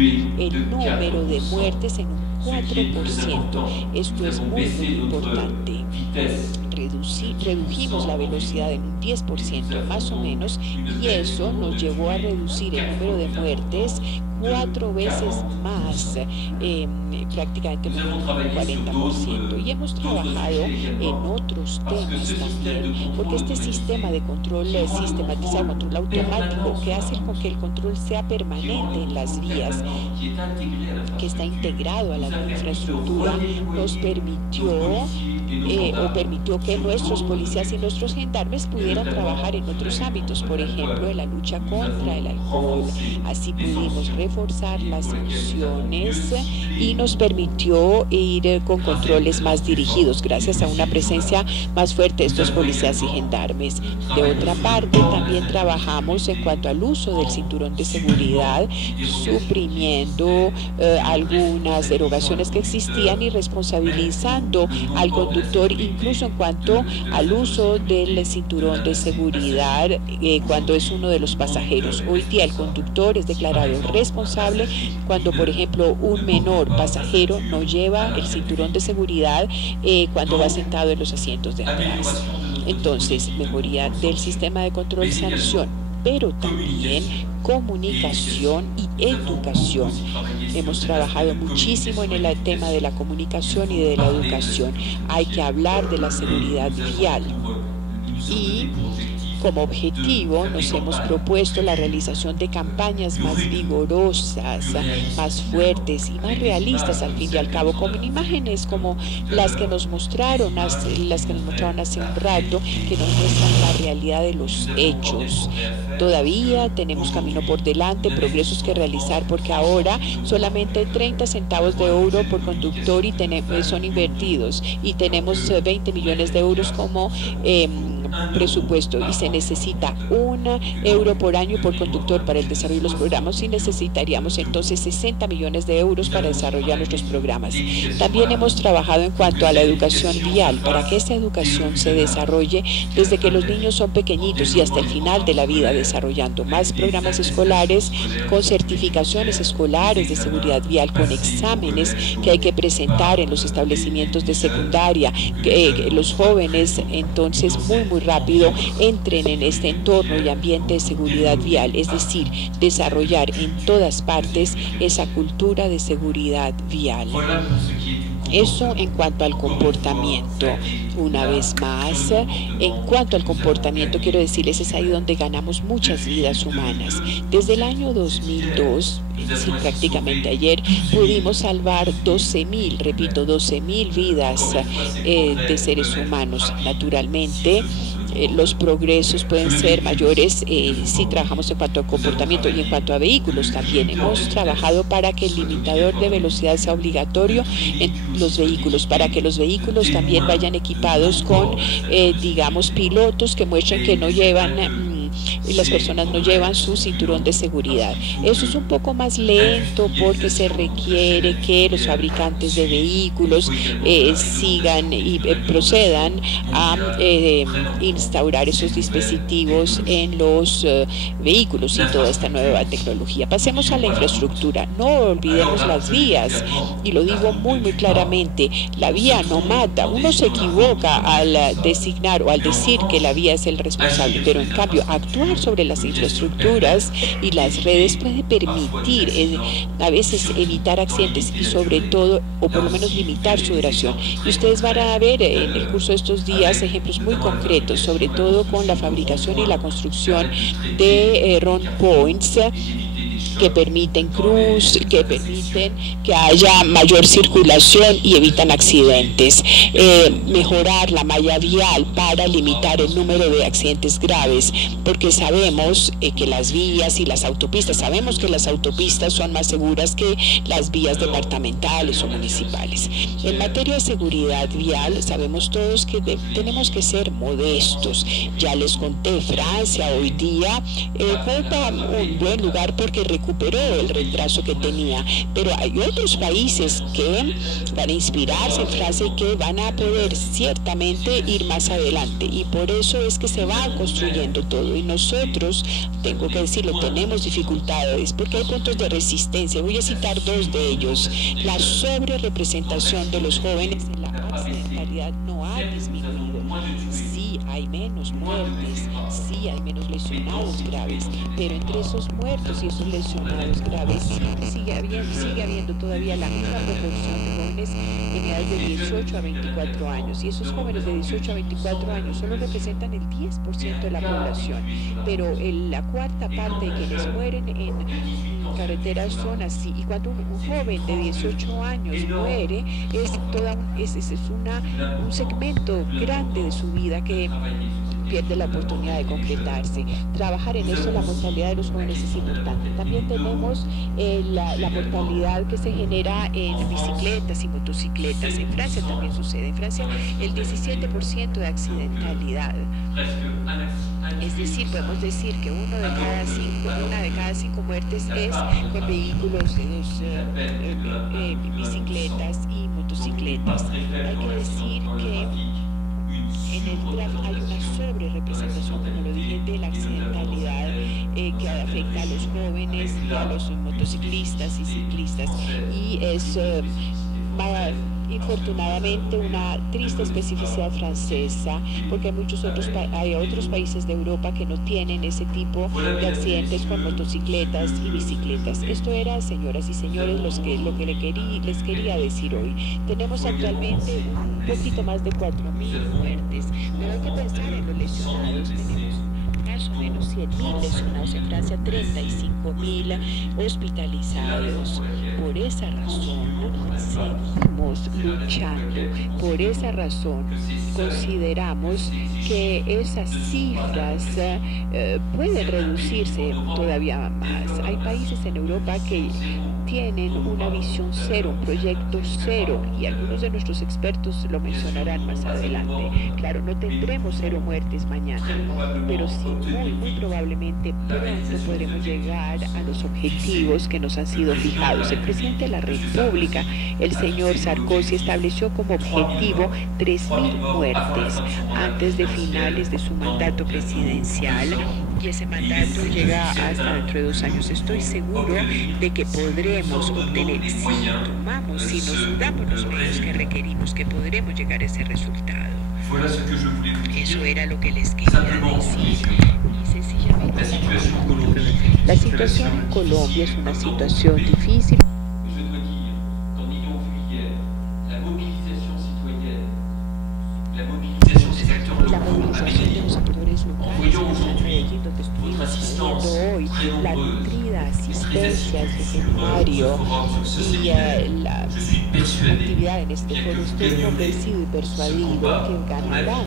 el número de muertes en un 4%. Esto es muy importante. Redujimos la velocidad en un 10% más o menos, y eso nos llevó a reducir el número de muertes 4 veces más, prácticamente un 40%. Y hemos trabajado en otros temas también, porque este sistema de control sistematizado, control automático, que hace con que el control sea permanente en las vías, que está integrado a la infraestructura, nos permitió que nuestros policías y nuestros gendarmes pudieran trabajar en otros ámbitos, por ejemplo, en la lucha contra el alcohol. Así pudimos reforzar las sanciones y nos permitió ir con controles más dirigidos gracias a una presencia más fuerte de estos policías y gendarmes. De otra parte, también trabajamos en cuanto al uso del cinturón de seguridad, suprimiendo algunas derogaciones que existían y responsabilizando al conductor, incluso en cuanto al uso del cinturón de seguridad cuando es uno de los pasajeros. Hoy día el conductor es declarado responsable cuando, por ejemplo, un menor pasajero no lleva el cinturón de seguridad cuando va sentado en los asientos de atrás. Entonces, mejoría del sistema de control-sanción, pero también comunicación y educación. Hemos trabajado muchísimo en el tema de la comunicación y de la educación. Hay que hablar de la seguridad vial y como objetivo nos hemos propuesto la realización de campañas más vigorosas, más fuertes y más realistas al fin y al cabo, con imágenes como las que nos mostraron hace un rato, que nos muestran la realidad de los hechos. Todavía tenemos camino por delante, progresos que realizar, porque ahora solamente 30 centavos de euro por conductor son invertidos, y tenemos 20 millones de euros como presupuesto, y se necesita €1 por año por conductor para el desarrollo de los programas, y necesitaríamos entonces 60 millones de euros para desarrollar nuestros programas. También hemos trabajado en cuanto a la educación vial, para que esta educación se desarrolle desde que los niños son pequeñitos y hasta el final de la vida, desarrollando más programas escolares con certificaciones escolares de seguridad vial, con exámenes que hay que presentar en los establecimientos de secundaria, que los jóvenes entonces muy rápido entren en este entorno y ambiente de seguridad vial, es decir, desarrollar en todas partes esa cultura de seguridad vial. Eso en cuanto al comportamiento. Una vez más, en cuanto al comportamiento, quiero decirles, es ahí donde ganamos muchas vidas humanas. Desde el año 2002, sí, prácticamente ayer, pudimos salvar 12.000, repito, 12.000 vidas de seres humanos. Naturalmente, los progresos pueden ser mayores si trabajamos en cuanto a comportamiento, y en cuanto a vehículos también hemos trabajado para que el limitador de velocidad sea obligatorio en los vehículos, para que los vehículos también vayan equipados con digamos, pilotos que muestren que no llevan las personas no llevan su cinturón de seguridad. Eso es un poco más lento porque se requiere que los fabricantes de vehículos sigan y procedan a instaurar esos dispositivos en los vehículos y toda esta nueva tecnología. Pasemos a la infraestructura. No olvidemos las vías, y lo digo muy claramente, la vía no mata. Uno se equivoca al designar o al decir que la vía es el responsable, pero en cambio actuar sobre las infraestructuras y las redes puede permitir a veces evitar accidentes y sobre todo, o por lo menos limitar su duración. Y ustedes van a ver en el curso de estos días ejemplos muy concretos, sobre todo con la fabricación y la construcción de round points que permiten que permiten que haya mayor circulación y evitan accidentes. Mejorar la malla vial para limitar el número de accidentes graves, porque sabemos que las vías y las autopistas, sabemos que las autopistas son más seguras que las vías departamentales o municipales. En materia de seguridad vial, sabemos todos que tenemos que ser modestos. Ya les conté, Francia hoy día ocupa un buen lugar porque recuperó el retraso que tenía. Pero hay otros países que van a inspirarse en Francia y que van a poder ciertamente ir más adelante. Y por eso es que se va construyendo todo. Y nosotros, tengo que decirlo, tenemos dificultades porque hay puntos de resistencia. Voy a citar dos de ellos. La sobrerepresentación de los jóvenes en la accidentalidad no ha disminuido. Sí, hay menos muertes, sí, hay menos lesionados graves, pero entre esos muertos y esos lesionados graves sigue habiendo todavía la misma proporción de jóvenes en edades de 18 a 24 años. Y esos jóvenes de 18 a 24 años solo representan el 10% de la población, pero la cuarta parte de quienes mueren en carreteras son así. Y cuando un joven de 18 años muere, es un segmento grande de su vida que pierde la oportunidad de concretarse. Trabajar en eso, la mortalidad de los jóvenes es importante. También tenemos la mortalidad que se genera en bicicletas y motocicletas. En Francia también sucede. En Francia el 17% de accidentalidad. Es decir, podemos decir que una de cada cinco muertes es con vehículos, bicicletas y motocicletas. Hay que decir que en el tráfico hay una sobrerepresentación, como lo dije, de la accidentalidad que afecta a los jóvenes, a los motociclistas y ciclistas. Y es infortunadamente una triste especificidad francesa, porque hay otros países de Europa que no tienen ese tipo de accidentes con motocicletas y bicicletas. Esto era, señoras y señores, lo que les quería decir hoy. Tenemos actualmente un poquito más de 4.000 muertes, pero hay que pensar en los lesionados. Tenemos más o menos 100.000 lesionados en Francia, 35.000 hospitalizados. Por esa razón seguimos luchando. Por esa razón consideramos que esas cifras pueden reducirse todavía más. Hay países en Europa que tienen una visión cero, un proyecto cero, y algunos de nuestros expertos lo mencionarán más adelante. Claro, no tendremos 0 muertes mañana, pero sí, muy probablemente pronto podremos llegar a los objetivos que nos han sido fijados. El presidente de la República, el señor Sarkozy, estableció como objetivo 3.000 muertes antes de finales de su mandato presidencial, y ese mandato llega hasta dentro de 2 años. Estoy seguro de que podremos obtener, si nos damos los medios que requerimos, que podremos llegar a ese resultado. Eso era lo que les quería decir. Y sencillamente la situación en Colombia es una situación difícil. La movilización de los actores locales en Medellín, donde estuvimos viendo hoy, la nutrida asistencia al seminario y la actividad en este foro, estoy convencido y persuadido que ganará